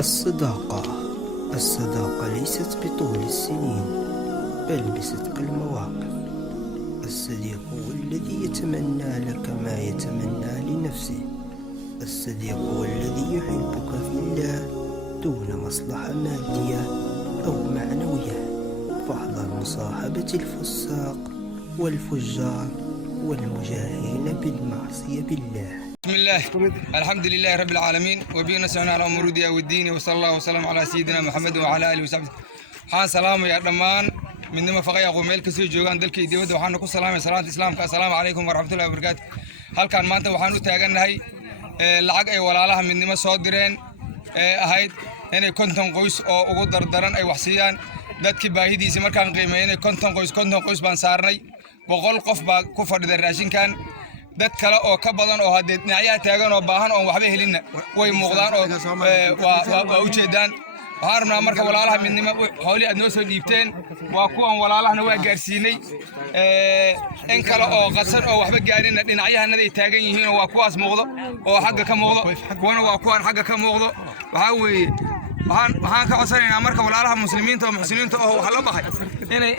الصداقة. الصداقة ليست بطول السنين، بل بصدق المواقف. الصديق هو الذي يتمنى لك ما يتمنى لنفسه. الصديق هو الذي يحبك في الله دون مصلحة مادية أو معنوية. فاحذر مصاحبة الفساق والفجار والمجاهرين بالمعصية بالله. بسم الله الحمد لله رب العالمين وبه نستعين على امور الدنيا والدين وصلى الله وسلم على سيدنا محمد وعلى اله وصحبه. waxaan salaamayaa dhammaan midnimo faqaya qoomeel ka soo joogan dalka dibadda. waxaan ku salaamay salaanta islaamka. assalaamu calaykum waraxmatullaahi wabarakaatu. halkan maanta waxaan u taaganahay lacag ay walaalaha midnimo soo direen ahayd inay 50 qoys oo ugu dardaran ay wax siiyaan dadkii baahidiisa. markaan qiimeeyay 50 qoys baan saarnay. 100 qof baa ku fadhida raashinkan. dad kale oo ka badan oo haddii dhinacyaha taagan oo baahan oo waxba helinna way muuqdaan oo waa u jeedaan. waxaan rabnaa marka walaalaha midnimo hawli aad noo soo dhiibteen waa kuwan walaalahana waa gaarsiinay. in kale oo qadsan oo waxba gaarinna dhinacyahanada ay taagan yihiin oo waa kuwaas muuqdo oo xagga ka muuqdo, kuwana waa kuwan xagga ka muuqdo. waxaa weeye waxaan ka codsanaynaa marka walaalaha muslimiinta oo muxsiniinta oo wax la baxay inay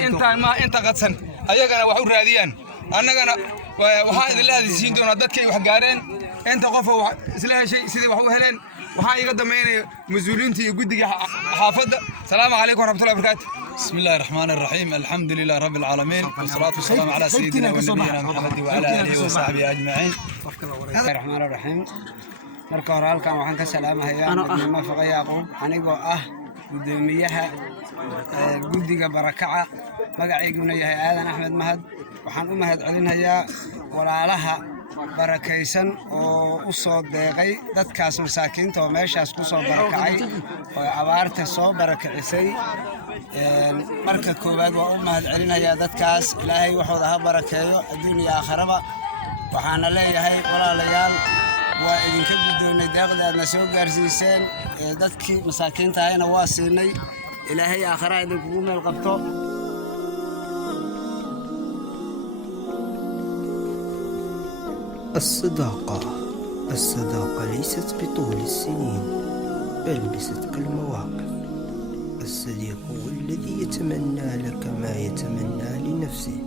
inta qadsan ayagana wax u raadiyaan. annagana waxaan idinla hadisiin doonaa dadkay wax gaareen inta qof oo isla heshay sidii wax u heleen. waxaan iga dambeynaya mas'uuliyiinta iyo guddiga xaafadda. salaamu calaykum waraxmatullahi wabarakaatu. بسم الله الرحمن الرحيم. الحمد لله رب العالمين والصلاة والسلام على سيدنا ونبينا محمد وعلى آله وصحبه أجمعين. بسم الله الرحمن الرحيم. marka hore halkan waxaan ka salaamayaa midnimo faqaya aqoon anigoo ah gudoomiyaha guddiga barakaca magaceyguna yahay aadan axmed mahad. waxaan u mahad celinayaa walaalaha barakaysan oo u soo deeqay dadkaas masaakiinta oo meeshaas ku soo barakacay oo abaarta soo barakacisay. marka koowaad waa u mahad celinayaa dadkaas. ilaahay waxooda ha barakeeyo adduun iyo aakhiraba. waxaana leeyahay walaalayaal waa idinka guddoonay deeqda aadna soo gaarsiiseen. dadkii masaakiinta ahayna waa siinay. ilaahay aakhiraha idinkugu meel qabto. الصداقة. الصداقة ليست بطول السنين، بل بصدق المواقف. الصديق هو الذي يتمنى لك ما يتمنى لنفسه.